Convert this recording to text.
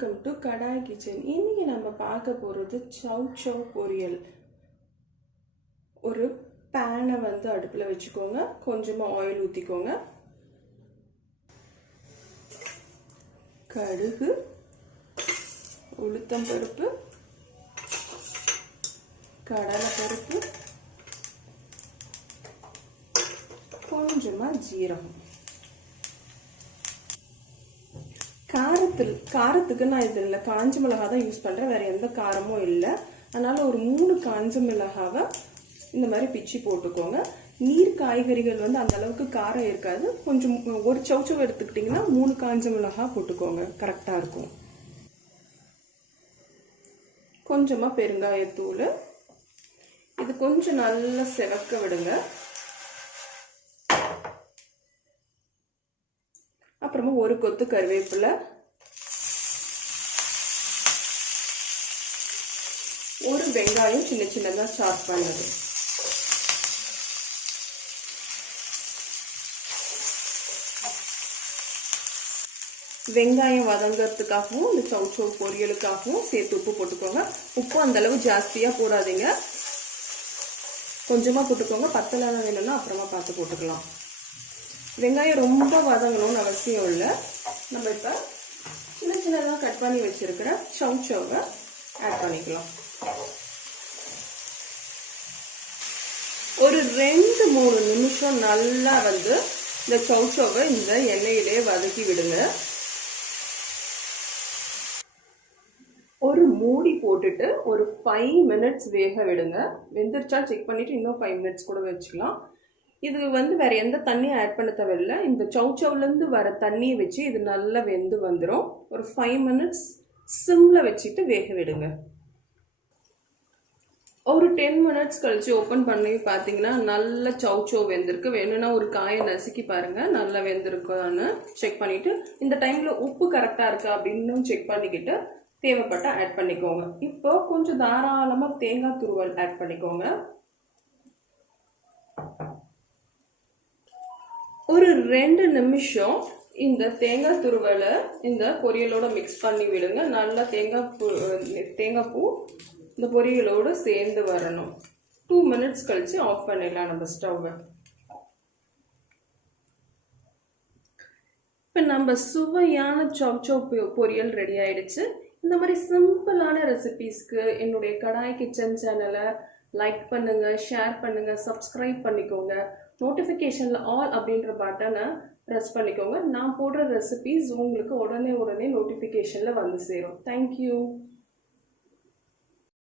Welcome to kadai kitchen. இன்னைக்கு நம்ம பார்க்க போகிறது சவ் சவ் பொரியல். ஒரு பேனை வந்து அடுப்பில் வச்சுக்கோங்க, கொஞ்சமாக ஆயில் ஊற்றிக்கோங்க. கடுகு, உளுத்தம்பருப்பு, கடலைப்பருப்பு, கொஞ்சமாக ஜீரகம். காரத்துக்கு நான் இதில் காஞ்ச மிளகாய் தான் யூஸ் பண்ணுறேன், வேறு எந்த காரமும் இல்லை. அதனால் ஒரு 3 காஞ்ச மிளகாவை இந்த மாதிரி பிச்சு போட்டுக்கோங்க. நீர் காய்கறிகள் வந்து அந்த அளவுக்கு காரம் இருக்காது. கொஞ்சம் ஒரு சௌச்சவ் எடுத்துக்கிட்டிங்கன்னா 3 காஞ்ச மிளகாய் போட்டுக்கோங்க, கரெக்டாக இருக்கும். கொஞ்சமாக பெருங்காயத்தூள், இது கொஞ்சம் நல்லா செவக்க விடுங்க. அப்புறமா ஒரு கொத்து கருவேப்பிலை, ஒரு வெங்காயம் சின்ன சின்னதாக சாப் பண்ணது, வெங்காயம் வதங்கிறதுக்காகவும் இந்த சவ் சவ் பொரியலுக்காகவும் சேர்த்து உப்பு போட்டுக்கோங்க. உப்பு அந்த அளவு ஜாஸ்தியாக போடாதீங்க, கொஞ்சமாக போட்டுக்கோங்க. பத்தலாம் வேணும்னா அப்புறமா பார்த்து போட்டுக்கலாம். வெங்காயம் ரொம்ப வதங்கணும்னு அவசியம் இல்லை. நம்ம இப்போ சின்ன சின்னதாக கட் பண்ணி வச்சிருக்கிற சவ் சவ்வை ஆட் பண்ணிக்கலாம். ஒரு 2-3 நிமிஷம் நல்லா வந்து இந்த சவ் சவ்வை இந்த எண்ணெயிலே வதக்கி விடுங்க. ஒரு மூடி போட்டுட்டு ஒரு 5 மினிட்ஸ் வேக விடுங்க. வெந்துருச்சா செக் பண்ணிட்டு இன்னும் 5 மினிட்ஸ் கூட வச்சுக்கலாம். இது வந்து வேற எந்த தண்ணியும் ஆட் பண்ண தேவையில்லை. இந்த சவ் சவ்லேருந்து வர தண்ணியை வச்சு இது நல்லா வெந்து வந்துடும். ஒரு 5 மினிட்ஸ் சிம்ல வச்சுட்டு வேக விடுங்க. ஒரு 10 மினிட்ஸ் கழிச்சு ஓப்பன் பண்ணி பார்த்தீங்கன்னா நல்ல சவ் சவ் வெந்திருக்கு. வேணும்னா ஒரு காயை நசுக்கி பாருங்க, நல்லா வெந்திருக்கான்னு செக் பண்ணிட்டு இந்த டைம்ல உப்பு கரெக்டாக இருக்கா அப்படின்னு செக் பண்ணிக்கிட்டு தேவைப்பட்ட ஆட் பண்ணிக்கோங்க. இப்போ கொஞ்சம் தாராளமாக தேங்காய் துருவல் ஆட் பண்ணிக்கோங்க. ஒரு 2 நிமிஷம் இந்த தேங்காய் துருவலை இந்த பொரியலோட மிக்ஸ் பண்ணி விடுங்க. நல்லா தேங்காய் பூ இந்த பொரியலோடு சேர்ந்து வரணும். 2 மினிட்ஸ் கழிச்சு ஆஃப் பண்ணிடலாம் நம்ம ஸ்டவ்வை. இப்போ நம்ம சுவையான சவ் சவ் பொரியல் ரெடி ஆயிடுச்சு. இந்த மாதிரி சிம்பிளான ரெசிபீஸ்க்கு என்னுடைய கடாய் கிச்சன் சேனலை லைக் பண்ணுங்க, ஷேர் பண்ணுங்க, சப்ஸ்கிரைப் பண்ணிக்கோங்க. நோட்டிஃபிகேஷனில் ஆல் அப்படின்ற பட்டனை ப்ரெஸ் பண்ணிக்கோங்க. நான் போடுற ரெசிபீஸ் உங்களுக்கு உடனே நோட்டிஃபிகேஷனில் வந்து சேரும். தேங்க்யூ.